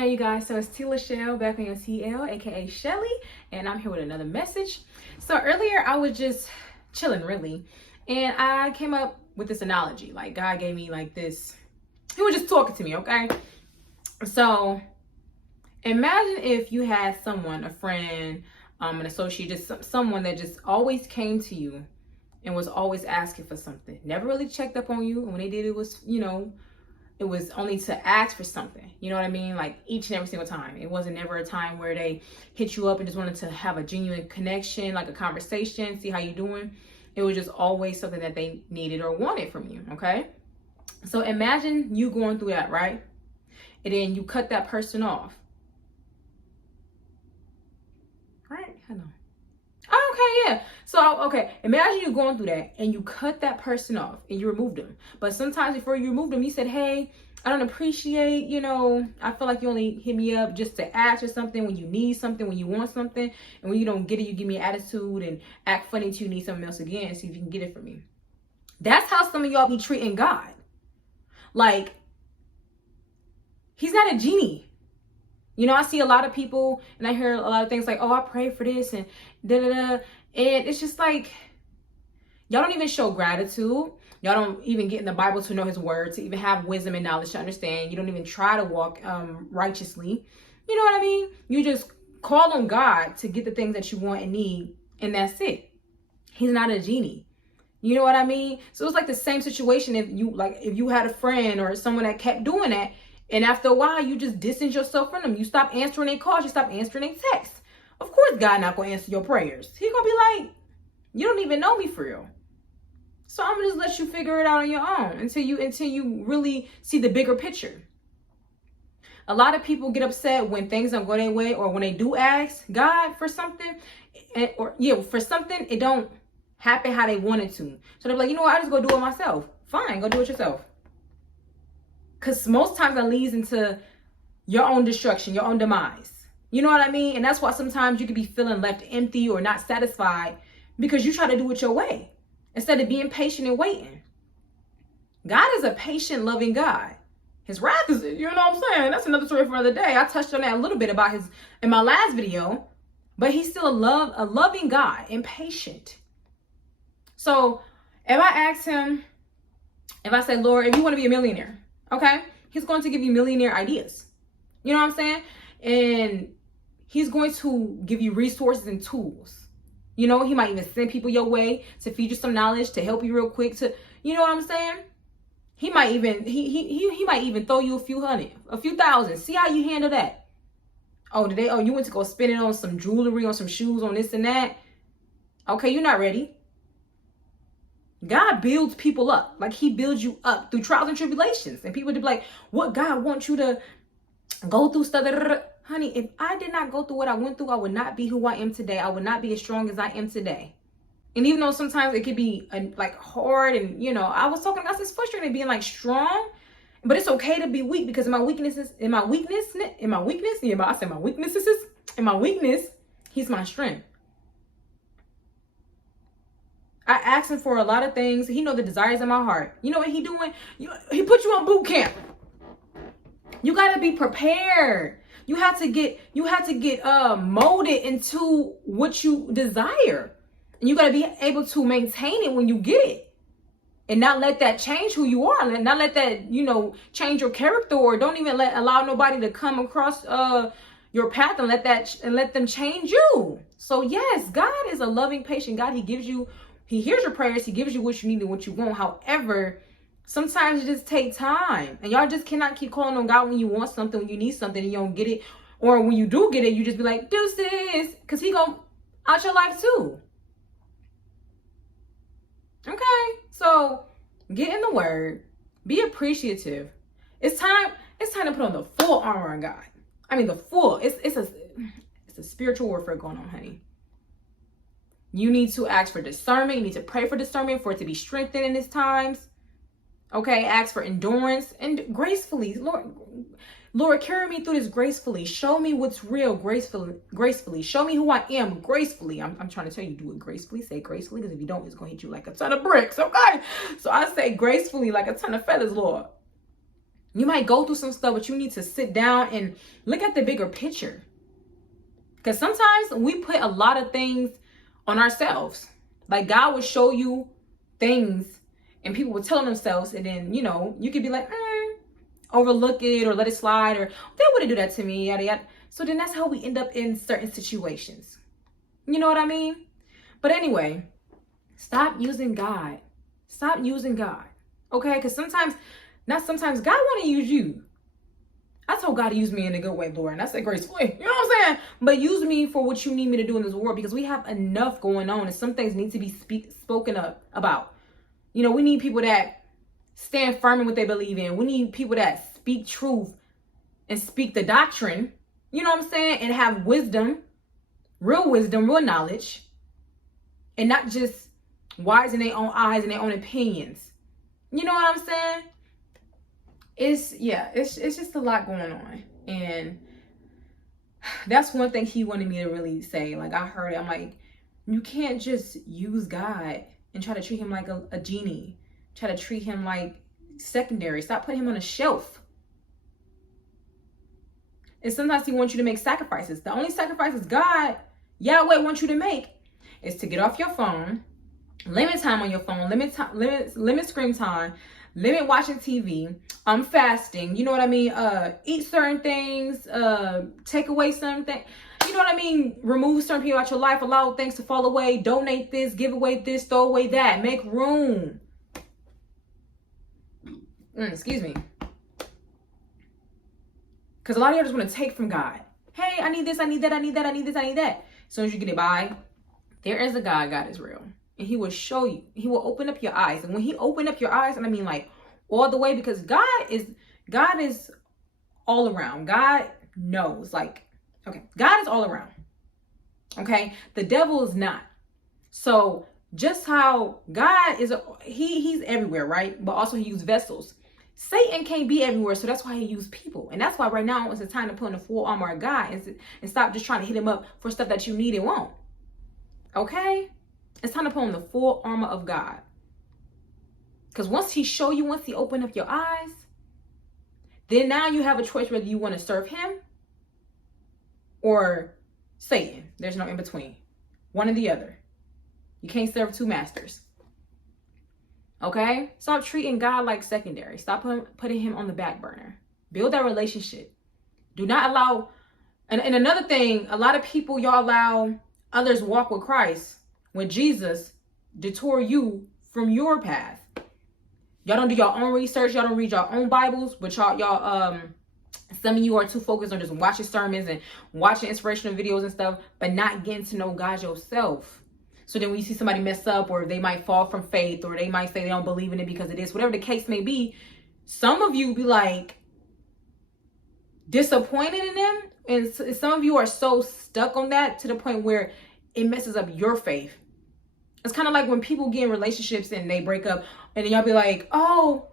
Hey you guys, so it's ItsTLashelle back on your TL, aka Shelly, and I'm here with another message. So earlier I was just chilling really, and I came up with this analogy. Like God gave me like this, he was just talking to me, okay? So imagine if you had someone, a friend, an associate, just someone that just always came to you and was always asking for something. Never really checked up on you, and when they did, it was, it was only to ask for something. You know what I mean? Like each and every single time. It wasn't never a time where they hit you up and just wanted to have a genuine connection, like a conversation, see how you doing. It was just always something that they needed or wanted from you, okay? So imagine you going through that, right? And then you cut that person off. Right? Hello. Oh, okay, yeah. So, okay, imagine you going through that and you cut that person off and you removed them. But sometimes before you removed them, you said, hey, I don't appreciate, I feel like you only hit me up just to ask for something when you need something, when you want something. And when you don't get it, you give me an attitude and act funny till you need something else again and see if you can get it from me. That's how some of y'all be treating God. Like, he's not a genie. I see a lot of people and I hear a lot of things like, oh, I pray for this and da-da-da. And it's just like, y'all don't even show gratitude. Y'all don't even get in the Bible to know his word, to even have wisdom and knowledge to understand. You don't even try to walk righteously. You know what I mean? You just call on God to get the things that you want and need, and that's it. He's not a genie. You know what I mean? So it's like the same situation if you had a friend or someone that kept doing that, and after a while, you just distance yourself from them. You stop answering their calls. You stop answering their texts. Of course, God not going to answer your prayers. He going to be like, you don't even know me for real. So I'm going to just let you figure it out on your own until you really see the bigger picture. A lot of people get upset when things don't go their way, or when they do ask God for something, it don't happen how they wanted to. So they're like, you know what? I just go do it myself. Fine, go do it yourself. Because most times that leads into your own destruction, your own demise. You know what I mean? And that's why sometimes you could be feeling left empty or not satisfied because you try to do it your way instead of being patient and waiting. God is a patient, loving God. His wrath is, you know what I'm saying? That's another story for another day. I touched on that a little bit about in my last video, but he's still a loving God and patient. So if I ask him, if I say, Lord, if you want to be a millionaire, okay, he's going to give you millionaire ideas. You know what I'm saying? And he's going to give you resources and tools. He might even send people your way to feed you some knowledge, to help you real quick, to, you know what I'm saying? He might even, he might even throw you a few thousand. See how you handle that. You went to go spend it on some jewelry, on some shoes, on this and that. Okay, you're not ready. God builds people up. Like he builds you up through trials and tribulations. And people to be like, what God wants you to go through stuff. Honey, if I did not go through what I went through, I would not be who I am today. I would not be as strong as I am today. And even though sometimes it could be like hard and, I was it's frustrating being like strong, but it's okay to be weak because in my weakness, he's my strength. I asked him for a lot of things. He knows the desires of my heart. You know what he doing? He put you on boot camp. You got to be prepared. You have to get molded into what you desire. And you got to be able to maintain it when you get it. And not let that change who you are. Not let that, change your character, or don't even allow nobody to come across your path and let them change you. So yes, God is a loving, patient God. He hears your prayers. He gives you what you need and what you want. However, sometimes it just takes time. And y'all just cannot keep calling on God when you want something, when you need something and you don't get it. Or when you do get it, you just be like, deuces. Because he going out your life too. Okay. So get in the word. Be appreciative. It's time to put on the full armor of God. I mean, the full. It's a spiritual warfare going on, honey. You need to ask for discernment. You need to pray for discernment for it to be strengthened in these times. Okay, ask for endurance and gracefully. Lord, carry me through this gracefully. Show me what's real gracefully. Show me who I am gracefully. I'm trying to tell you, do it gracefully. Say gracefully, because if you don't, it's going to hit you like a ton of bricks, okay? So I say gracefully like a ton of feathers, Lord. You might go through some stuff, but you need to sit down and look at the bigger picture. Because sometimes we put a lot of things on ourselves. Like God will show you things and people will tell themselves, and then, you know, you could be like, overlook it or let it slide, or they wouldn't do that to me, yada, yada. So then that's how we end up in certain situations. You know what I mean? But anyway, stop using God. Stop using God. Okay? Because sometimes, not sometimes, God want to use you. I told God to use me in a good way, Lord. And I said gracefully. You know what I'm saying? But use me for what you need me to do in this world, because we have enough going on and some things need to be spoken up about. You know, we need people that stand firm in what they believe in. We need people that speak truth and speak the doctrine. You know what I'm saying? And have wisdom, real knowledge. And not just wise in their own eyes and their own opinions. You know what I'm saying? It's just a lot going on. And that's one thing he wanted me to really say. Like, I heard it. I'm like, you can't just use God and try to treat him like a genie. Try to treat him like secondary. Stop putting him on a shelf. And sometimes he wants you to make sacrifices. The only sacrifices God, Yahweh, wants you to make is to get off your phone, limit time on your phone, limit screen time, limit watching TV, fasting, you know what I mean? Eat certain things, take away certain things, you know what I mean? Remove certain people out your life, allow things to fall away, donate this, give away this, throw away that, make room. Excuse me. Because a lot of you just want to take from God. Hey, I need this, I need that, I need that, I need this, I need that. As soon as you get it by, there is a God. God is real. And he will show you. He will open up your eyes. And when he open up your eyes, and I mean like all the way, because God is all around. God knows. Like, okay, God is all around. Okay? The devil is not. So just how God is, he's everywhere, right? But also he used vessels. Satan can't be everywhere, so that's why he used people. And that's why right now it's the time to put in the full armor of God and stop just trying to hit him up for stuff that you need and won't. Okay? It's time to put on the full armor of God. Because once he show you, once he open up your eyes, then now you have a choice whether you want to serve him or Satan. There's no in between. One or the other. You can't serve two masters. Okay? Stop treating God like secondary. Stop putting him on the back burner. Build that relationship. Do not allow, and another thing, a lot of people, y'all allow others walk with Christ when Jesus detour you from your path. Y'all don't do your own research. Y'all don't read your own Bibles, but y'all some of you are too focused on just watching sermons and watching inspirational videos and stuff, but not getting to know God yourself. So then when you see somebody mess up, or they might fall from faith, or they might say they don't believe in it because of this, whatever the case may be, some of you be like disappointed in them. And some of you are so stuck on that to the point where it messes up your faith. It's kind of like when people get in relationships and they break up, and then y'all be like, oh,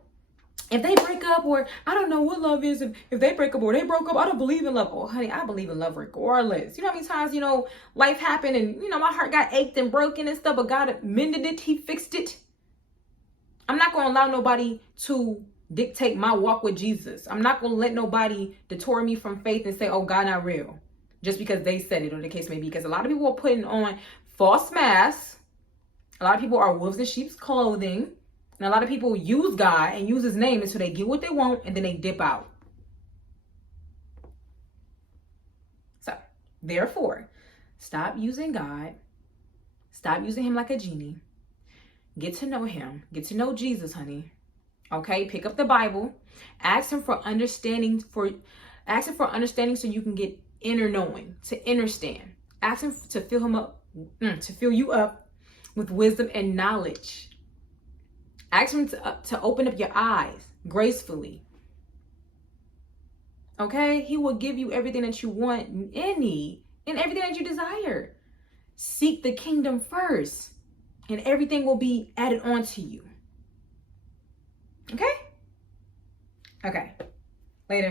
if they break up, or I don't know what love is, if they break up or they broke up, I don't believe in love. Oh, honey, I believe in love regardless. You know how many times, you know, life happened and, you know, my heart got ached and broken and stuff, but God mended it. He fixed it. I'm not going to allow nobody to dictate my walk with Jesus. I'm not going to let nobody detour me from faith and say, oh, God not real, just because they said it, or the case may be. Because a lot of people are putting on false masks. A lot of people are wolves in sheep's clothing. And a lot of people use God and use his name until they get what they want, and then they dip out. So, therefore, stop using God. Stop using him like a genie. Get to know him. Get to know Jesus, honey. Okay? Pick up the Bible. Ask him for understanding, so you can get inner knowing, to understand. Ask him to fill you up with wisdom and knowledge. Ask him to open up your eyes gracefully. Okay? He will give you everything that you want and need, and everything that you desire. Seek the kingdom first, and everything will be added on to you. Okay? Okay. Later.